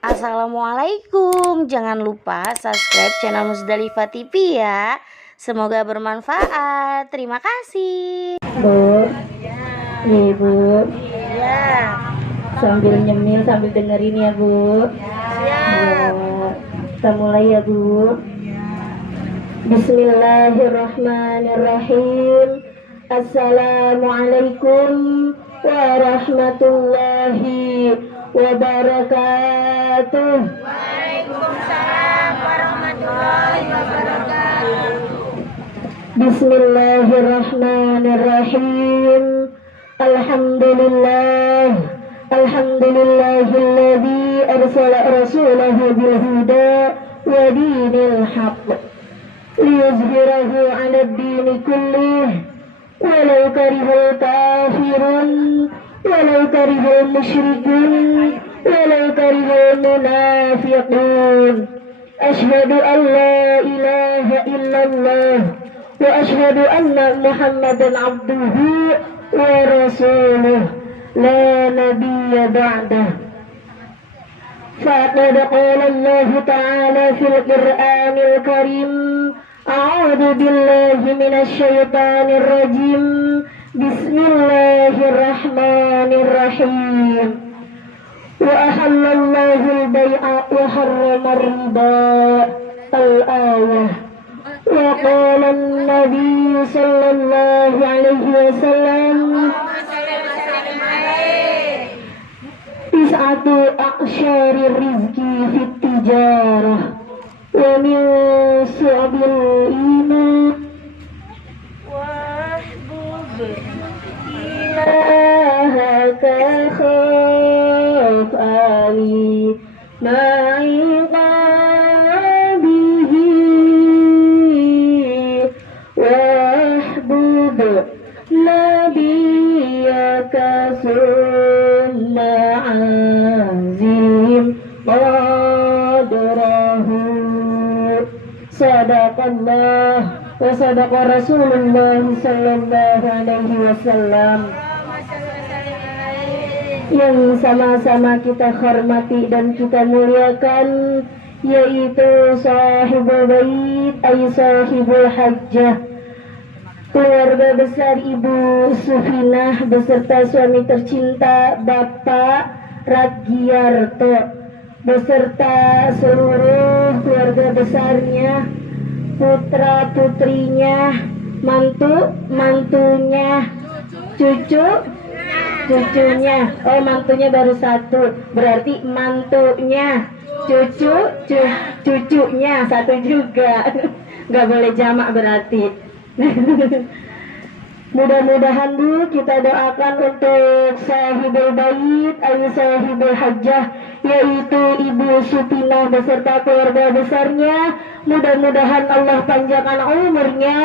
Assalamualaikum. Jangan lupa subscribe channel Musdalifah TV ya. Semoga bermanfaat. Terima kasih. Bu, Ibu, Ya, sambil nyemil sambil dengerin ya Bu. siap. Kita mulai ya Bu. Bismillahirrahmanirrahim. Assalamualaikum warahmatullahi wabarakatuh. Waalaikumsalam warahmatullahi wabarakatuh. Bismillahirrahmanirrahim. Alhamdulillah. Alhamdulillahilladzi arsala rasulahu bil huda wa dinil haqq liyuzhirahu 'ala ad-dini kullih walau karihal kafirun walau karihal musyrikun walau karihal munafiqun. Asyhadu an la ilaha illallah wa asyhadu anna Muhammadan abduhu wa rasuluh la nabiyya ba'dah. Faqad qala Allah ta'ala fil Qur'anil Karim, a'udzu billahi minasy syaithanir rajim. Bismillahirrahmanirrahim. Wa ahallallahu al-bai'a wa harrama ar-riba. Al-ayah. Wa qala an-nabiy sallallahu alaihi wasallam, tis'atu aqsyari rizki fit tijarah wa min su'abil iman wahbub ilahaka khaf ali ma'iqabihi wahbub nabiyaka summa azim qadrahu. Sadaqallah wa sadaqa Rasulullah sallallahu alaihi wasallam. Yang sama-sama kita hormati dan kita muliakan yaitu sahibul bait ay sahibul hajjah, keluarga besar Ibu Sufinah beserta suami tercinta Bapak Radgiarto beserta seluruh keluarga besarnya, putra putrinya, mantunya, cucunya. Oh, mantunya baru satu, berarti mantunya, cucunya satu juga. Nggak boleh jamak berarti. Mudah-mudahan Bu kita doakan untuk sahibul bait ay sahibul hajjah yaitu Ibu Supinah beserta keluarga besarnya. Mudah-mudahan Allah panjangkan umurnya,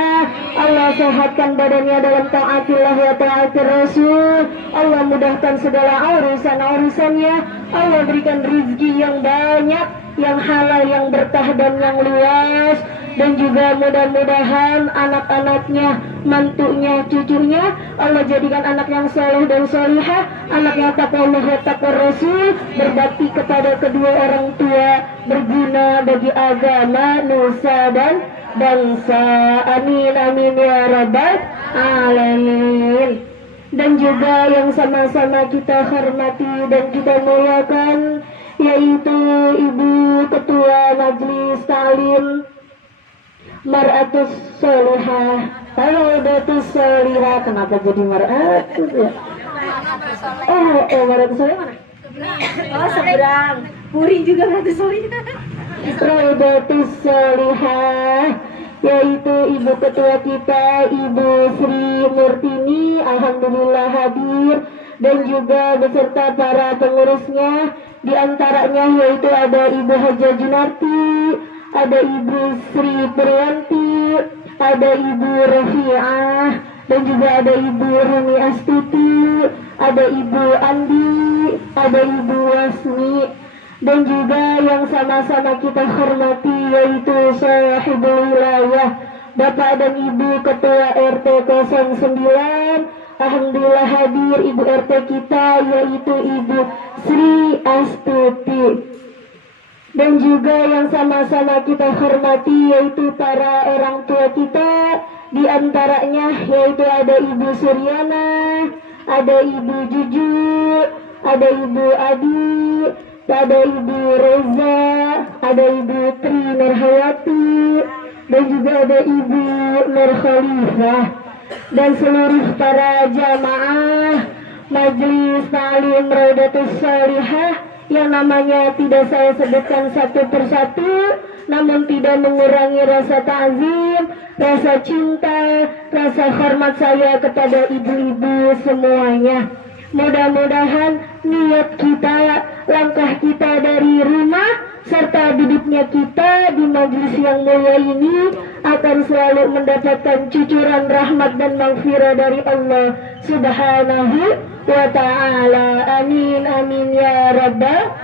Allah sehatkan badannya dalam taatillah wa taatir Rasul, Allah mudahkan segala urusan-urusannya, Allah berikan rezeki yang banyak, yang halal, yang berkah dan yang luas. Dan juga mudah-mudahan anak-anaknya, mantunya, cucunya Allah jadikan anak yang saleh dan salihah, anak yang taqwallah wa taqwar Rasul, berbakti kepada kedua orang tua, berguna bagi agama, nusa dan bangsa. Amin amin ya rabbal alamin. Dan juga yang sama-sama kita hormati dan kita muliakan yaitu Ibu Ketua Majelis Ta'lim Mar'atus Solihah. Halo Datus Solihah. Kenapa jadi Mar'atus ya? Mar'atus Solihah mana? Oh, seberang. Puri juga Mar'atus Solihah. Datus Solihah yaitu Ibu Ketua kita Ibu Sri Murtini, alhamdulillah hadir, dan juga beserta para pengurusnya, di antaranya yaitu ada Ibu Haja Junarti, ada Ibu Sri Purwanti, ada Ibu Rafi'ah, dan juga ada Ibu Rumi Astuti, ada Ibu Andi, ada Ibu Wasmi, dan juga yang sama-sama kita hormati yaitu sahibul wilayah Bapak dan Ibu Ketua RT 09. Alhamdulillah hadir Ibu RT kita yaitu Ibu Sri Astuti. dan juga yang sama-sama kita hormati yaitu para orang tua kita, di antaranya yaitu ada Ibu Suryana, ada Ibu Juju, ada Ibu Adi, ada Ibu Reza, ada Ibu Tri Nurhayati, dan juga ada Ibu Nur Khalifah, dan seluruh para jamaah Majelis Ta'lim Raudatus Salihah yang namanya tidak saya sebutkan satu persatu, namun tidak mengurangi rasa ta'zim, rasa cinta, rasa hormat saya kepada ibu-ibu semuanya. Mudah-mudahan niat kita, langkah kita dari rumah serta duduknya kita di majelis yang mulia ini akan selalu mendapatkan cucuran rahmat dan maghfirah dari Allah Subhanahu wa ta'ala. Amin amin ya rabbal.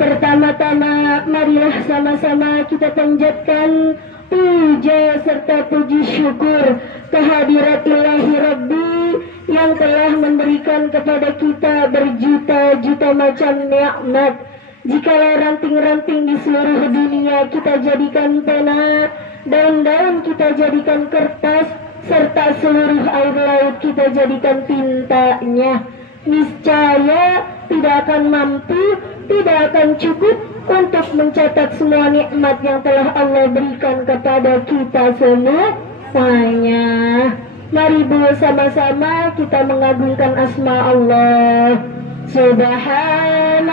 Pertama-tama marilah sama-sama kita panjatkan puja serta puji syukur kehadirat Ilahi Rabbi yang telah memberikan kepada kita berjuta-juta macam nikmat. Jikalau ranting-ranting di seluruh dunia kita jadikan pena, daun-daun kita jadikan kertas, serta seluruh air laut kita jadikan tintanya, niscaya tidak akan mampu, tidak akan cukup untuk mencatat semua nikmat yang telah Allah berikan kepada kita semuanya. Mari bersama-sama kita mengagungkan asma Allah. Subhanallah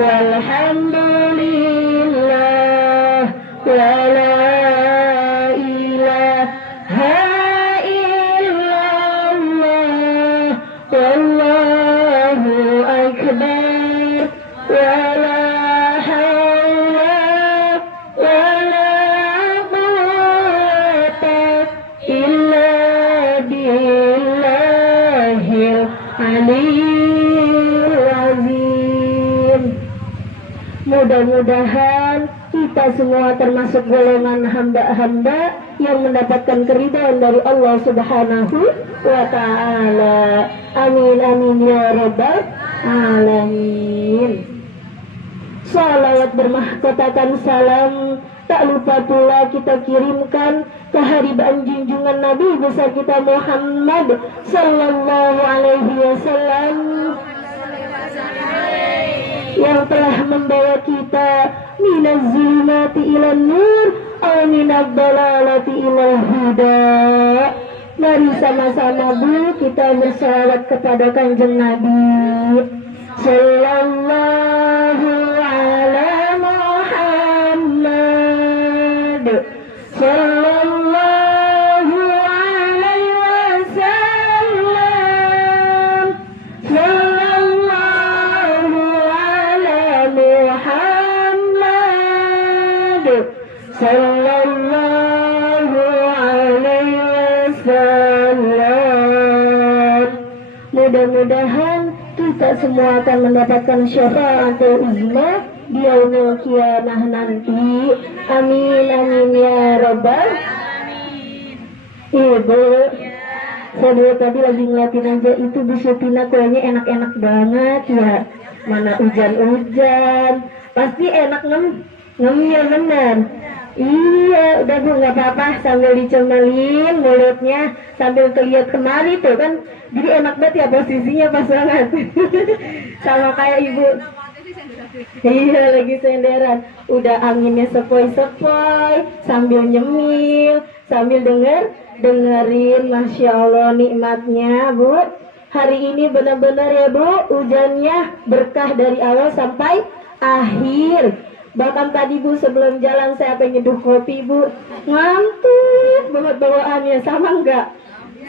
walhamdulillah wa la ilaha illallah wallahu akbar wa la hawla wa la quwwata illa billahil aliyyil azim. Mudah-mudahan kita semua termasuk golongan hamba-hamba yang mendapatkan keridhaan dari Allah Subhanahu wa ta'ala. Amin amin ya rabbal alamin. Salawat bermahkotakan salam tak lupa pula kita kirimkan ke haribaan junjungan Nabi besar kita Muhammad sallallahu alaihi wasallam yang telah membawa kita minaz zulumati ilan nur aw minad dalalati ilal huda. Mari sama-sama Bu kita bersalawat kepada Kanjeng Nabi sallallahu ala Muhammad sallallahu alaihi wasallam sallallahu ala Muhammad sallallahu alaihi wasallam. Mudah-mudahan kita semua akan mendapatkan syafaatul uzma di yaumil qiyamah nanti. Amin amin ya rabbal. Ibu, saya dulu tadi lagi ngeliatin aja itu Bu Supina kuenya enak-enak banget ya. Mana hujan-hujan, pasti enak ngemil bener. Iya, udah Bu nggak apa-apa sambil dicemelin mulutnya sambil kelihat kemari tuh kan, jadi enak banget ya posisinya pas banget. Sama kayak Ibu. Iya lagi senderan, udah anginnya sepoi-sepoi sambil nyemil, sambil dengerin, masya Allah nikmatnya Bu. Hari ini benar-benar ya Bu, hujannya berkah dari awal sampai akhir. Bahkan tadi Bu sebelum jalan saya pengen nyeduh kopi Bu, ngantuk banget bawaannya. Sama enggak?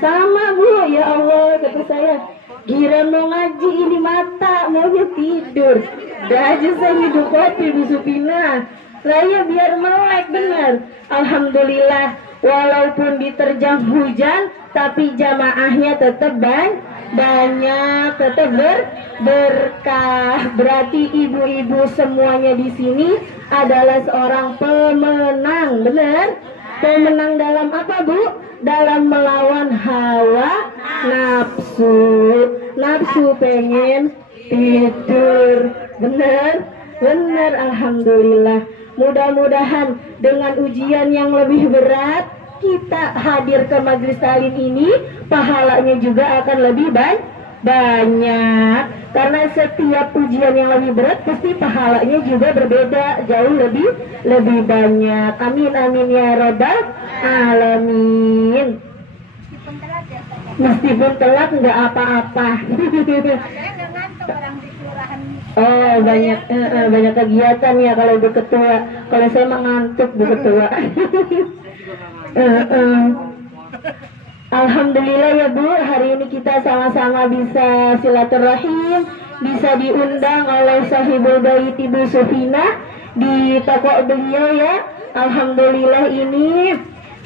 Sama Bu, ya Allah kata saya, gira mau ngaji ini mata maunya tidur. Udah aja saya nyeduh kopi Bu Supina, lah ya biar melek bener. Alhamdulillah walaupun diterjang hujan tapi jamaahnya tetap banyak, tetap berkah. Berarti ibu-ibu semuanya di sini adalah seorang pemenang, benar? Pemenang dalam apa Bu? Dalam melawan hawa nafsu. Nafsu pengen tidur. Bener, bener, alhamdulillah. Mudah-mudahan dengan ujian yang lebih berat kita hadir ke majelis taklim ini, pahalanya juga akan lebih banyak. Karena setiap ujian yang lebih berat pasti pahalanya juga berbeda, jauh lebih banyak. Amin amin ya rabbal alamin. Meskipun telat nggak apa-apa. Oh banyak kegiatan ya kalau Bu Ketua. Kalau saya mengantuk Bu Ketua. Alhamdulillah ya Bu, hari ini kita sama-sama bisa silaturahim, bisa diundang oleh Sahibul Bait Ibu Supinah di toko beliau ya. Alhamdulillah ini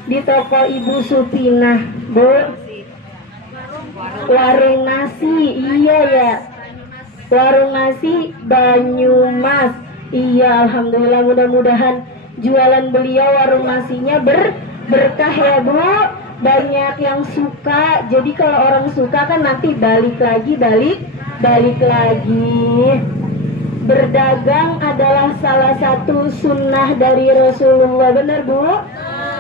di toko Ibu Supinah Bu. Warung nasi, iya ya. Warung nasi Banyumas. Iya, alhamdulillah, mudah-mudahan jualan beliau warung nasinya berkah ya Bu. Banyak yang suka. Jadi kalau orang suka kan nanti balik lagi. Berdagang adalah salah satu sunnah dari Rasulullah. Benar Bu?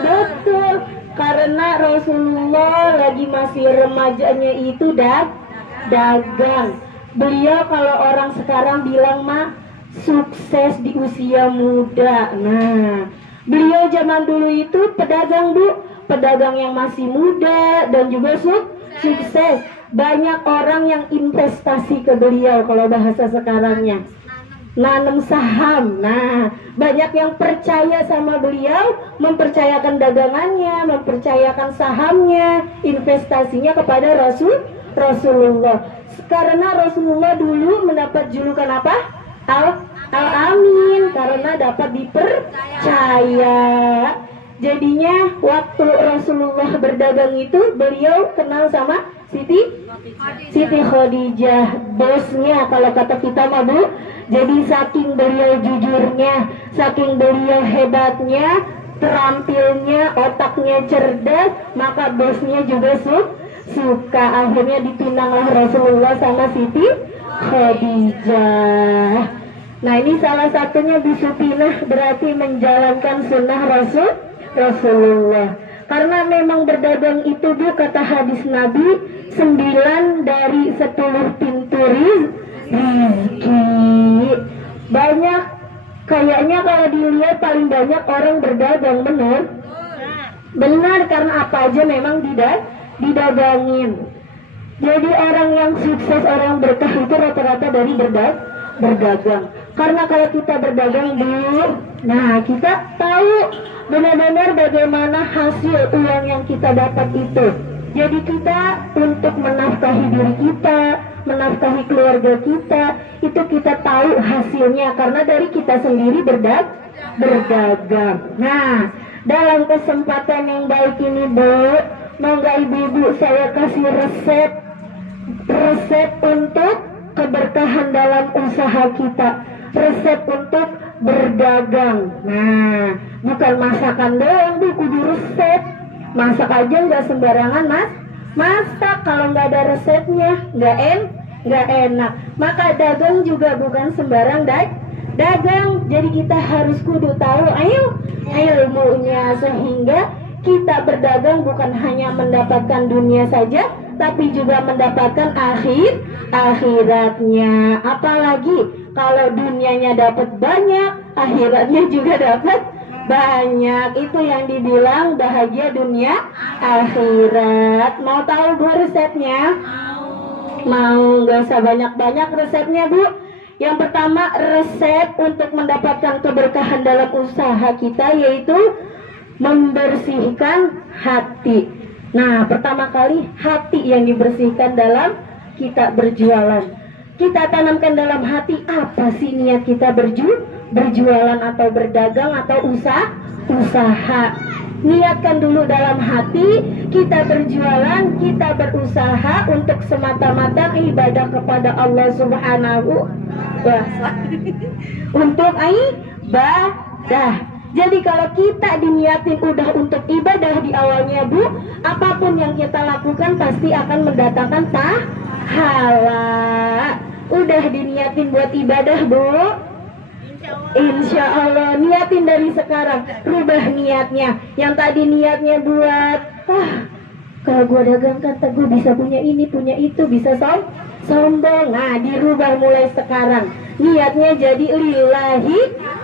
Betul. Karena Rasulullah lagi masih remajanya itu dagang. Beliau kalau orang sekarang bilang mah sukses di usia muda. Nah, beliau zaman dulu itu pedagang Bu, pedagang yang masih muda dan juga sukses. Banyak orang yang investasi ke beliau kalau bahasa sekarangnya. Nanam saham. Nah, banyak yang percaya sama beliau, mempercayakan dagangannya, mempercayakan sahamnya, investasinya kepada Rasulullah. Karena Rasulullah dulu mendapat julukan apa? Al-Amin, karena dapat dipercaya. Jadinya waktu Rasulullah berdagang itu beliau kenal sama Siti Khadijah, bosnya kalau kata kita mah Bu. Jadi saking beliau jujurnya, saking beliau hebatnya, terampilnya, otaknya cerdas, maka bosnya juga suka. Akhirnya ditunanglah Rasulullah sama Siti Khadijah. Nah ini salah satunya Bu Supinah berarti menjalankan sunnah Rasulullah. Karena memang berdagang itu Bu, kata hadis Nabi, 9 dari 10 pintu rizki. Banyak, kayaknya kalau dilihat paling banyak orang berdagang, benar? Benar, karena apa aja memang didagangin. Jadi orang yang sukses, orang berkah itu rata-rata dari berdagang. Karena kalau kita berdagang Bu, nah kita tahu benar-benar bagaimana hasil uang yang kita dapat itu. Jadi kita untuk menafkahi diri kita, menafkahi keluarga kita, itu kita tahu hasilnya karena dari kita sendiri berdagang. Nah, dalam kesempatan yang baik ini Bu, monggo ibu-ibu saya kasih resep untuk keberkahan dalam usaha kita, resep untuk berdagang. Nah, bukan masakan doang Bu, kudu resep. Masak aja nggak sembarangan masak kalau nggak ada resepnya nggak enak. Maka dagang juga bukan sembarang dagang. Jadi kita harus kudu tahu ilmunya sehingga kita berdagang bukan hanya mendapatkan dunia saja, tapi juga mendapatkan akhiratnya. Apalagi kalau dunianya dapat banyak, akhiratnya juga dapat banyak. Itu yang dibilang bahagia dunia akhirat. Mau tahu Bu resepnya? Mau, gak usah banyak-banyak resepnya Bu. Yang pertama, resep untuk mendapatkan keberkahan dalam usaha kita yaitu membersihkan hati. Nah, pertama kali hati yang dibersihkan dalam kita berjualan. Kita tanamkan dalam hati apa sih niat kita berjualan atau berdagang atau usaha. Niatkan dulu dalam hati kita berjualan, kita berusaha untuk semata-mata ibadah kepada Allah Subhanahu wa ta'ala. Untuk ibadah. Jadi kalau kita diniatin udah untuk ibadah di awalnya Bu, apapun yang kita lakukan pasti akan mendatangkan pahala. Udah diniatin buat ibadah, Bu? Insya Allah, niatin dari sekarang. Rubah niatnya. Yang tadi niatnya buat kalau gue dagang kata gue bisa punya ini, punya itu, bisa sombong. Nah, dirubah mulai sekarang. Niatnya jadi lillahi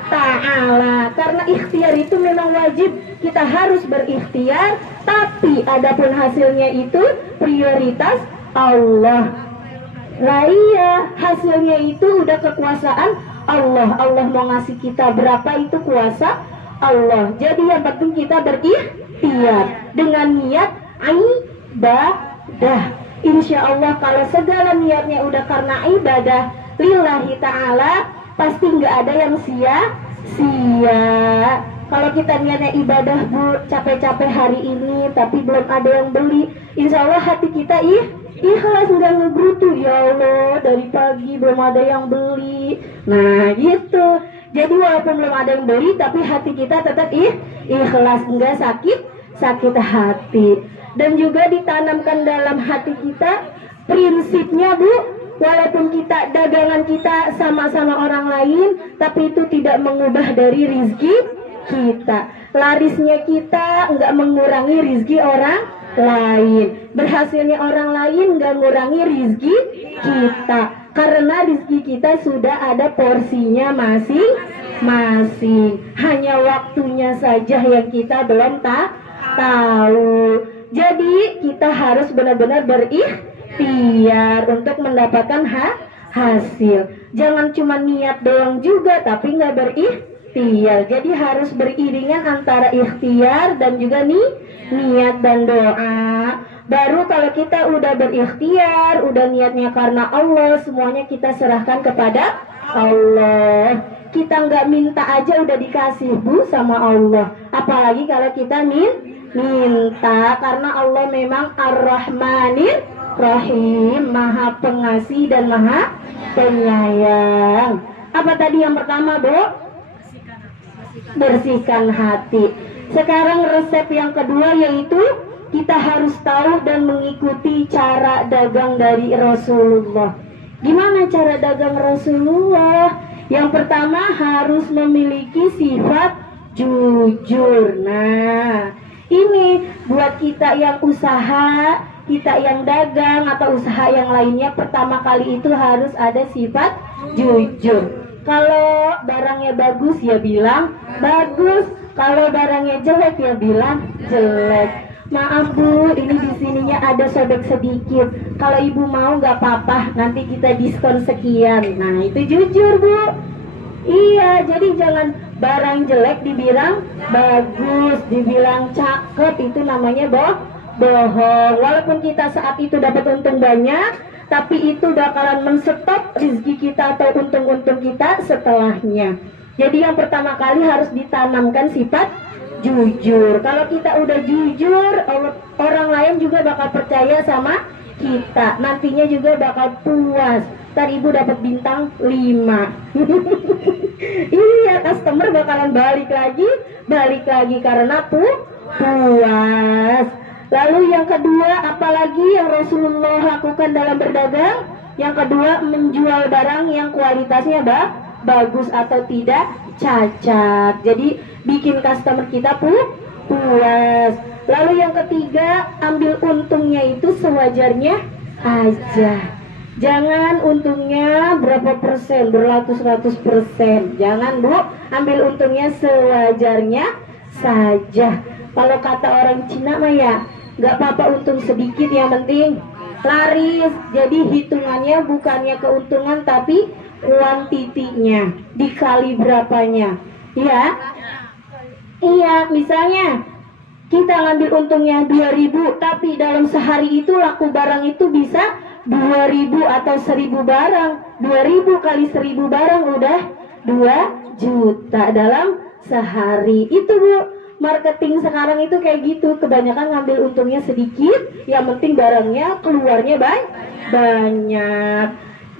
ta'ala. Karena ikhtiar itu memang wajib. Kita harus berikhtiar. Tapi adapun hasilnya itu prioritas Allah. Lah iya, hasilnya itu udah kekuasaan Allah. Allah mau ngasih kita berapa itu kuasa Allah. Jadi yang penting kita berikhtiar dengan niat ibadah. Insya Allah kalau segala niatnya udah karena ibadah lillahi ta'ala, pasti nggak ada yang sia-sia. Kalau kita niatnya ibadah, Bu, capek-capek hari ini tapi belum ada yang beli, insya Allah hati kita ikhlas, nggak ngebrutu, ya Allah dari pagi belum ada yang beli. Nah gitu. Jadi walaupun belum ada yang beli tapi hati kita tetap ikhlas, nggak sakit hati. Dan juga ditanamkan dalam hati kita prinsipnya, Bu, walaupun kita dagangan kita sama-sama orang lain, tapi itu tidak mengubah dari rizki kita. Larisnya kita nggak mengurangi rizki orang lain, berhasilnya orang lain nggak mengurangi rizki kita, karena rizki kita sudah ada porsinya masing-masing. Hanya waktunya saja yang kita belum tahu. Jadi kita harus benar-benar berikhtiar untuk mendapatkan hasil. Jangan cuma niat doang juga tapi nggak berikhtiar. Jadi harus beriringan antara ikhtiar dan juga niat dan doa. Baru kalau kita udah berikhtiar, udah niatnya karena Allah, semuanya kita serahkan kepada Allah. Kita nggak minta aja udah dikasih, Bu, sama Allah. Apalagi kalau kita minta, karena Allah memang Ar-Rahmanir Rahim, Maha Pengasih dan Maha Penyayang. Apa tadi yang pertama, Bu? Bersihkan hati. Sekarang resep yang kedua yaitu kita harus tahu dan mengikuti cara dagang dari Rasulullah. Gimana cara dagang Rasulullah? Yang pertama harus memiliki sifat jujur. Nah, ini buat kita yang usaha, kita yang dagang atau usaha yang lainnya, pertama kali itu harus ada sifat jujur. Kalau barangnya bagus ya bilang bagus, kalau barangnya jelek ya bilang jelek. Maaf, Bu, ini di sininya ada sobek sedikit. Kalau Ibu mau nggak apa-apa, nanti kita diskon sekian. Nah, itu jujur, Bu. Iya, jadi jangan barang jelek dibilang bagus, dibilang cakep, itu namanya bohong. Walaupun kita saat itu dapat untung banyak, tapi itu bakalan menstop rezeki kita atau untung-untung kita setelahnya. Jadi yang pertama kali harus ditanamkan sifat jujur. Kalau kita udah jujur, orang lain juga bakal percaya sama kita. Nantinya juga bakal puas. Ntar Ibu dapat bintang 5. Iya, customer bakalan balik lagi karena puas. Lalu yang kedua, apalagi yang Rasulullah lakukan dalam berdagang? Yang kedua, menjual barang yang kualitasnya bagus atau tidak cacat. Jadi bikin customer kita puas. Lalu yang ketiga, ambil untungnya itu sewajarnya aja. Jangan untungnya berapa persen, beratus-ratus persen. Jangan, Bu, ambil untungnya sewajarnya saja. Kalau kata orang Cina mah ya, nggak apa-apa untung sedikit, yang penting laris. Jadi hitungannya bukannya keuntungan tapi kuantitinya, dikali berapanya. Ya, iya, misalnya kita ngambil untungnya 2.000, tapi dalam sehari itu laku barang itu bisa 2.000 atau 1.000 barang. 2.000 kali 1.000 barang udah 2 juta dalam sehari. Itu, Bu, marketing sekarang itu kayak gitu. Kebanyakan ngambil untungnya sedikit, yang penting barangnya keluarnya banyak.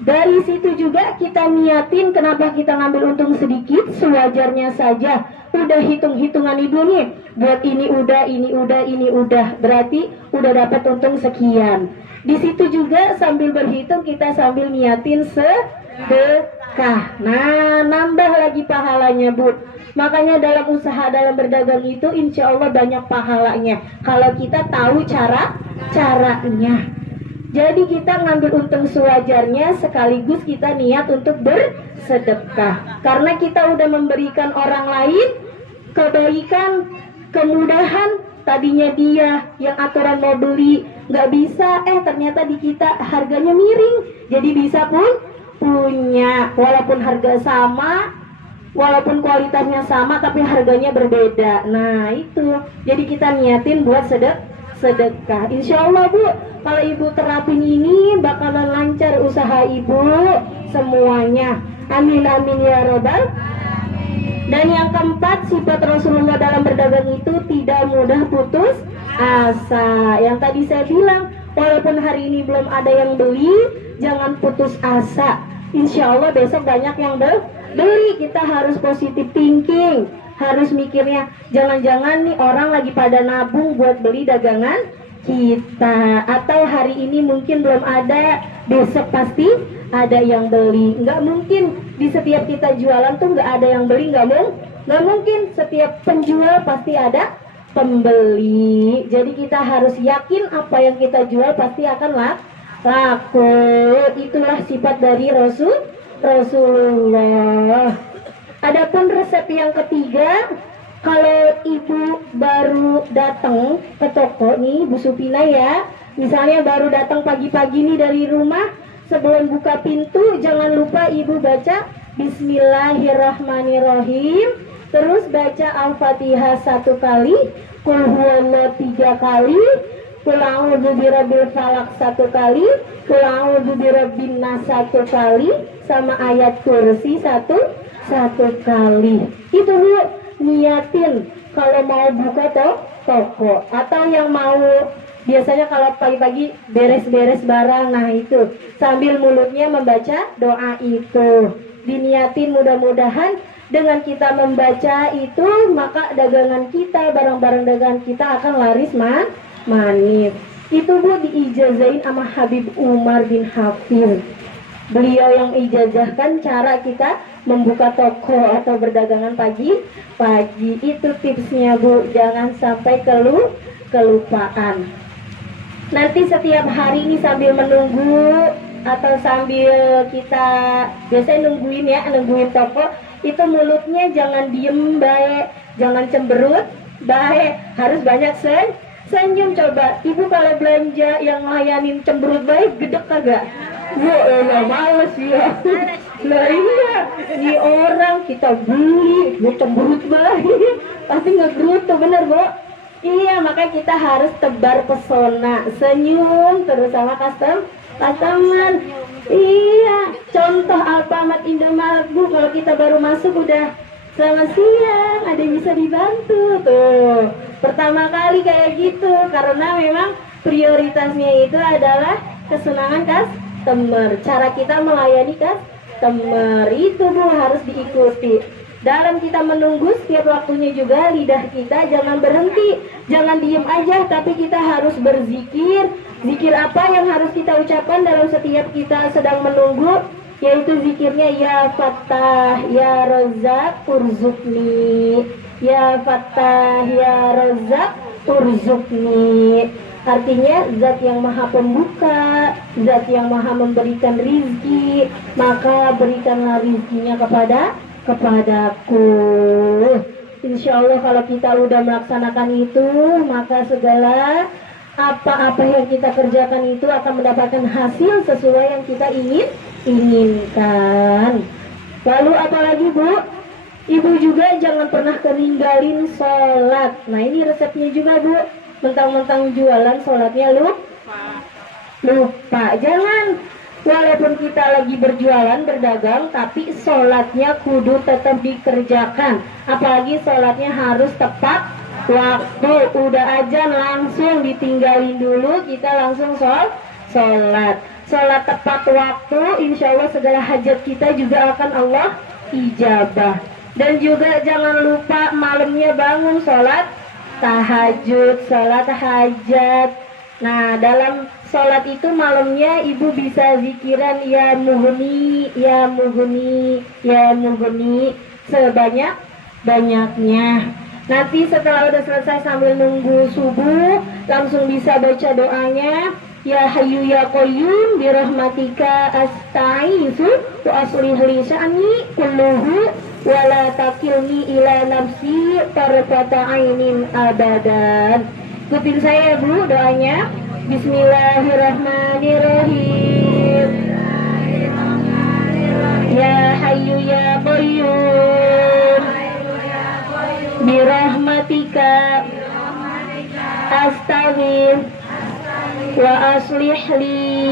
Dari situ juga kita niatin kenapa kita ngambil untung sedikit, sewajarnya saja. Udah hitung-hitungan Ibu nih, buat ini udah, berarti udah dapat untung sekian. Di situ juga sambil berhitung kita sambil niatin sedekah. Nah, nambah lagi pahalanya, Bu. Makanya dalam usaha, dalam berdagang itu insya Allah banyak pahalanya kalau kita tahu caranya. Jadi kita ngambil untung sewajarnya, sekaligus kita niat untuk bersedekah. Karena kita udah memberikan orang lain kebaikan, kemudahan. Tadinya dia yang aturan mau beli nggak bisa, ternyata di kita harganya miring, jadi bisa pun punya. Walaupun harga sama, walaupun kualitasnya sama, tapi harganya berbeda. Nah itu, jadi kita niatin buat sedekah. Insya Allah, Bu, kalau Ibu terapin ini bakalan lancar usaha Ibu semuanya. Amin amin ya robbal. Dan yang keempat, sifat Rasulullah dalam berdagang itu tidak mudah putus asa. Yang tadi saya bilang, walaupun hari ini belum ada yang beli, jangan putus asa. Insya Allah besok banyak yang beli. Kita harus positive thinking, harus mikirnya jangan-jangan nih orang lagi pada nabung buat beli dagangan kita. Atau hari ini mungkin belum ada, besok pasti ada yang beli. Nggak mungkin di setiap kita jualan tuh nggak ada yang beli, nggak mungkin. Setiap penjual pasti ada pembeli. Jadi kita harus yakin apa yang kita jual pasti akan laku. Itulah sifat dari Rasulullah. Adapun resep yang ketiga, kalau Ibu baru datang ke toko nih, Bu Supina ya, misalnya baru datang pagi-pagi nih dari rumah, sebelum buka pintu jangan lupa Ibu baca Bismillahirrahmanirrahim, terus baca Al-Fatihah 1 kali, Qul huwallahu 3 kali, Qul a'udzu birabbil falaq 1 kali, Qul a'udzu birabbin nas 1 kali, sama ayat kursi satu kali. Itu Bu, niatin kalau mau buka toko, atau yang mau biasanya kalau pagi-pagi beres-beres barang, nah itu sambil mulutnya membaca doa itu. Diniatin, mudah-mudahan dengan kita membaca itu maka dagangan kita, barang-barang dagangan kita akan laris manis. Itu Bu diijazahin sama Habib Umar bin Hafiz. Beliau yang ijazahkan cara kita membuka toko atau berdagangan pagi. Itu tipsnya Bu, jangan sampai kelupaan. Nanti setiap hari ini sambil menunggu atau sambil kita biasanya nungguin toko, itu mulutnya jangan diem baik, jangan cemberut baik, harus banyak senyum. Coba Ibu kalau belanja yang ngelayanin cemberut baik, gedek kagak? Males ya. Lah iya, ini orang kita beli, cemberut baik, pasti ngegerutu, bener Bu? Iya, makanya kita harus tebar pesona, senyum terus sama customer. Iya, contoh Alfamart, Indomaret Bu, kalau kita baru masuk udah selamat siang, ada yang bisa dibantu tuh. Pertama kali kayak gitu, karena memang prioritasnya itu adalah kesenangan customer. Cara kita melayani customer itu Bu harus diikuti. Dalam kita menunggu setiap waktunya juga lidah kita jangan berhenti, jangan diem aja, tapi kita harus berzikir. Zikir apa yang harus kita ucapkan dalam setiap kita sedang menunggu? Yaitu zikirnya ya Fattah, ya Razzaq, urzukni. Ya Fattah, ya Razzaq, urzukni. Artinya zat yang maha pembuka, zat yang maha memberikan rizki, maka berikanlah rizkinya kepadaku. Insya Allah kalau kita udah melaksanakan itu, maka segala apa-apa yang kita kerjakan itu akan mendapatkan hasil sesuai yang kita inginkan. Lalu apalagi Bu? Ibu juga jangan pernah keninggalin sholat. Nah ini resepnya juga Bu. Mentang-mentang jualan sholatnya lupa. Jangan. Walaupun kita lagi berjualan, berdagang, tapi sholatnya kudu tetap dikerjakan. Apalagi sholatnya harus tepat waktu. Udah azan langsung ditinggalin dulu, kita langsung sholat. Sholat tepat waktu, insya Allah segala hajat kita juga akan Allah ijabah. Dan juga jangan lupa malamnya bangun sholat tahajud, sholat hajat. Nah dalam sholat itu malamnya ibu bisa zikiran ya mughni, ya mughni, ya mughni sebanyak-banyaknya. Nanti setelah udah selesai sambil nunggu subuh, langsung bisa baca doanya. Ya Hayyu ya Qayyum birahmatika astaizu wa aslih li sya'ni kulluhu wa la takilni ila nafsi tarfata ainin abadan. Ikutin saya Bu doanya. Bismillahirrahmanirrahim. Ya Hayyu ya Qayyum birahmatika astaghfir wa aslih li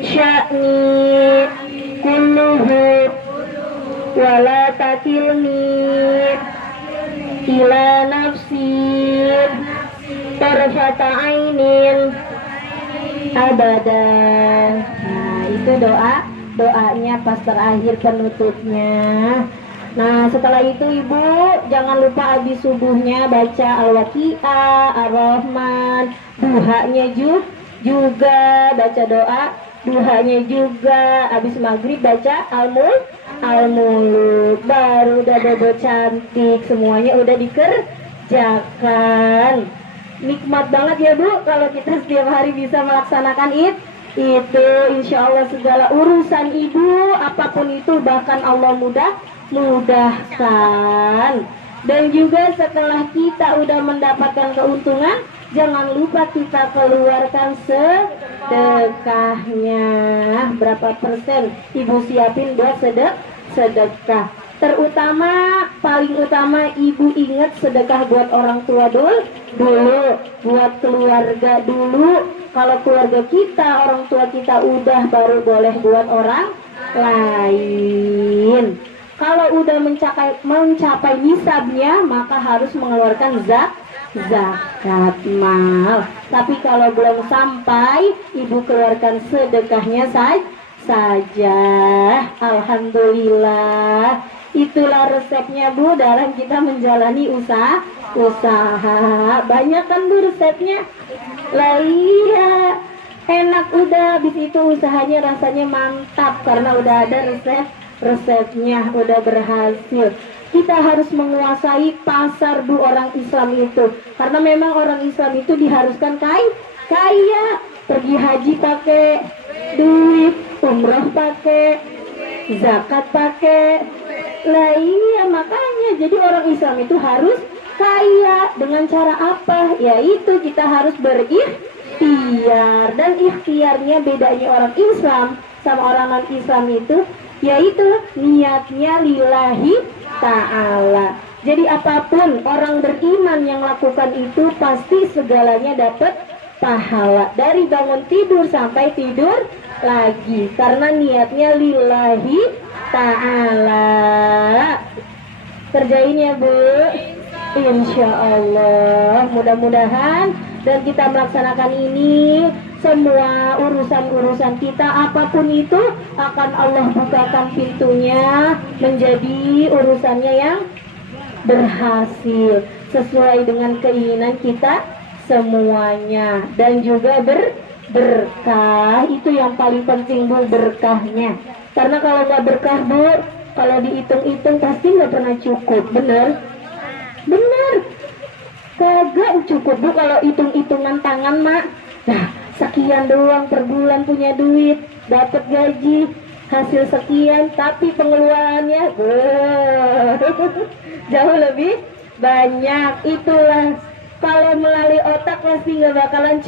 sya'ni kulluhu wa la takilni ila nafsi tarfata ainin abadan. Nah, itu doanya pas terakhir penutupnya. Nah, setelah itu Ibu jangan lupa habis subuhnya baca Al-Waqiah, Ar-Rahman, duhanya juga baca doa, duhanya juga. Habis maghrib baca Al-Muluk, baru udah bobo cantik, semuanya udah dikerjakan. Nikmat banget ya Bu kalau kita setiap hari bisa melaksanakan itu. Insya Allah segala urusan Ibu apapun itu bahkan Allah mudahkan. Dan juga setelah kita udah mendapatkan keuntungan, jangan lupa kita keluarkan sedekahnya. Berapa persen Ibu siapin buat sedekah? Terutama, paling utama Ibu ingat sedekah buat orang tua dulu, buat keluarga dulu. Kalau keluarga kita, orang tua kita udah, baru boleh buat orang lain. Kalau udah mencapai nisabnya, maka harus mengeluarkan zakat mal. Tapi kalau belum sampai, Ibu keluarkan sedekahnya saja. Alhamdulillah. Itulah resepnya Bu dalam kita menjalani usaha. Banyak kan Bu resepnya? Lah iya, enak udah. Habis itu usahanya rasanya mantap karena udah ada resepnya, udah berhasil. Kita harus menguasai pasar Bu orang Islam itu. Karena memang orang Islam itu diharuskan kaya. Pergi haji pakai duit, umroh pakai, zakat pakai. Lah iya, makanya jadi orang Islam itu harus kaya. Dengan cara apa? Yaitu kita harus berikhtiar. Dan ikhtiarnya bedanya orang Islam sama orang non-Islam itu, yaitu niatnya lillahi ta'ala. Jadi apapun orang beriman yang lakukan itu pasti segalanya dapat pahala. Dari bangun tidur sampai tidur lagi, karena niatnya lillahi ta'ala. Kerjain ya Bu, insya Allah. Mudah-mudahan dan kita melaksanakan ini, semua urusan-urusan kita apapun itu akan Allah bukakan pintunya menjadi urusannya yang berhasil sesuai dengan keinginan kita semuanya. Dan juga berkah, itu yang paling penting Bu, berkahnya. Karena kalau nggak berkah Bu, kalau dihitung-hitung pasti nggak pernah cukup. Bener kagak cukup Bu kalau hitung-hitungan tangan Mak. Nah, sekian doang per bulan punya duit, dapat gaji, hasil sekian, tapi pengeluarannya jauh lebih banyak. Itulah kalau melalui otak pasti nggak bakalan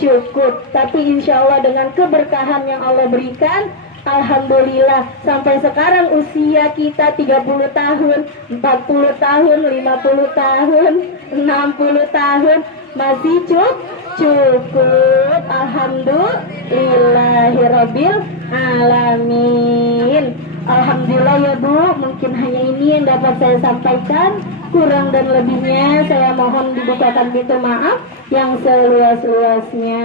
cukup. Tapi insya Allah dengan keberkahan yang Allah berikan, alhamdulillah sampai sekarang usia kita 30 tahun, 40 tahun, 50 tahun, 60 tahun masih cukup. Alhamdulillahirabbil alamin. Alhamdulillah ya Bu, mungkin hanya ini yang dapat saya sampaikan. Kurang dan lebihnya saya mohon dibukakan pintu maaf yang seluas-luasnya.